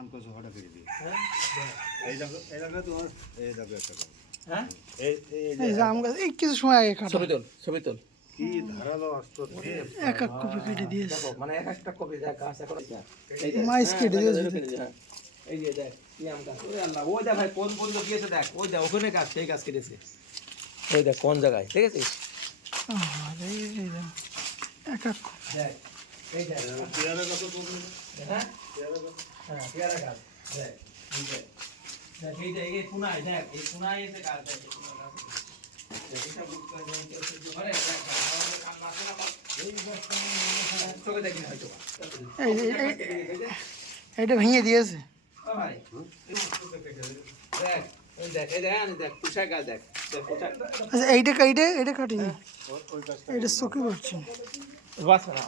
ধান কচু হঠাৎ কেটে দিয়ে হ্যাঁ? এই দেখো এই দেখো তোমার এই দেখো একটা হ্যাঁ? এই এই যে এই যে আম গাছ এই কিছু সময় আগে কাটা। ছবি তোল ছবি তোল। কি ধারালো এক এক কপি কেটে দিয়েছে মানে এক একটা কপি দেখ গাছ এখন মাইস কেটে দিয়েছে। এই যে দেখ কি আম গাছ। ওরে আল্লাহ ওই দেখ ভাই কোন দেখ ওই দেখ ওখানে গাছ সেই গাছ কেটেছে। ওই দেখ কোন জায়গায় ঠিক আছে এক এক দেখ হ্যাঁ? হ্যাঁ এটা ভেঙে দিয়েছে। ভাই, দেখ, দেখ, এই দেখ, এই দেখ, পুঁশাক দেখ, দেখ, আচ্ছা এইটা এইটা এইটা কাটিনি। এইটা চোখে পড়ছে। বাস না।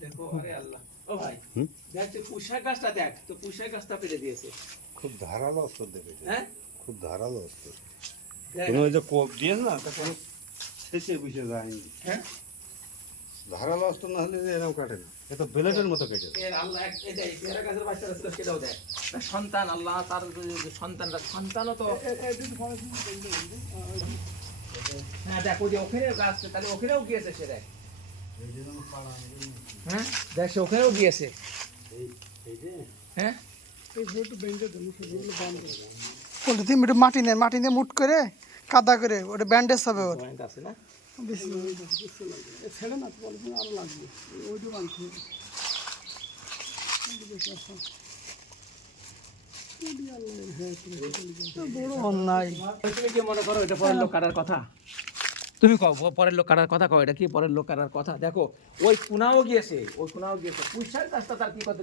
দেখো, আরে আল্লাহ। ও ভাই, দেখ, তুই পুঁশাক গাছটা দেখ, তো পুঁশাক গাছটা পেরে দিয়েছে। খুব ধারালো অস্ত্র দেখেছে হ্যাঁ? খুব ধারালো অস্ত্র তুমি ওই যে কোপ দিয়ে না তখন শেষে বুঝে যায়নি হ্যাঁ? ধারালো অস্ত্র না হলে এরকম কাটে না। এ তো বেলেটের মতো কেটে এর আল্লাহ বাচ্চারা ছিল, সেটাও দেখ। তার সন্তান আল্লাহ তার সন্তানরা সন্তানও তো হ্যাঁ দেখ যে ওখানে গাছ তাহলে ওখানেও গিয়েছে সে দেখ। হ্যাঁ দেখ সে ওখানেও গিয়েছে। হ্যাঁ? একটু মাটি নেয় মাটি নিয়ে মুট করে কাদা করে ওটা ব্যান্ডেজ হবে ওর। আছে না? বেশি বড় অন্যায়। তুমি কি মনে করো এটা পরের লোক কাটার কথা? তুমি কও পরের লোক কাটার কথা কও এটা কি পরের লোক কাটার কথা? দেখো ওই পুনাও গিয়েছে ওই পুনাও গিয়েছে। পুষার কাজটা তার কি করতে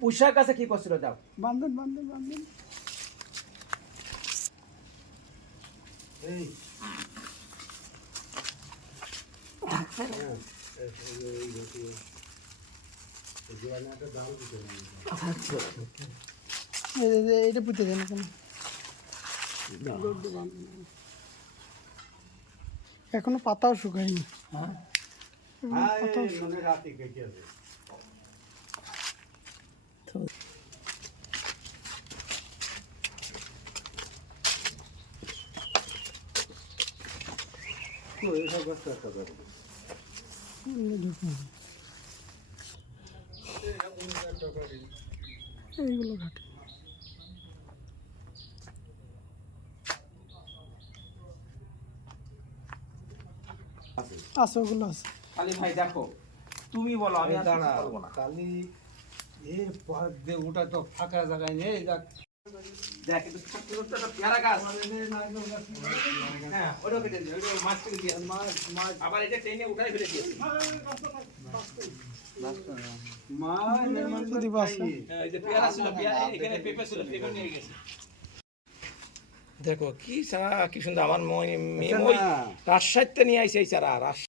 পুষার কাছে কি করছিল? দাও। বান্ধন বান্ধন বান্ধন। এই। এইটা পুঁতে দেন এখনও পাতাও শুকায়নি। হ্যাঁ হ্যাঁ এইগুলো ঘাটে আছে ওগুলো আছে। খালি ভাই দেখো তুমি বলো আমি দাঁড়া কালি এর পর দিয়ে ওটা তো ফাঁকা জায়গায় নেই দেখ। দেখ কিন্তু ছোট্ট ছোট্ট একটা পেয়ারা গাছ। হ্যাঁ ওটাও কেটে দিই ওটা মাছ কেটে দিয়ে আবার এটা টেনে উঠাই ফেলে দিয়েছি যদি বাসে এই যে পেয়ারা ছিল পেয়ারা এখানে পেঁপে ছিল পেঁপে নিয়ে গেছে। দেখো কি চারা কি সুন্দর আমার রাজশাহীতে নিয়ে আইসে এই চারা রাজশাহী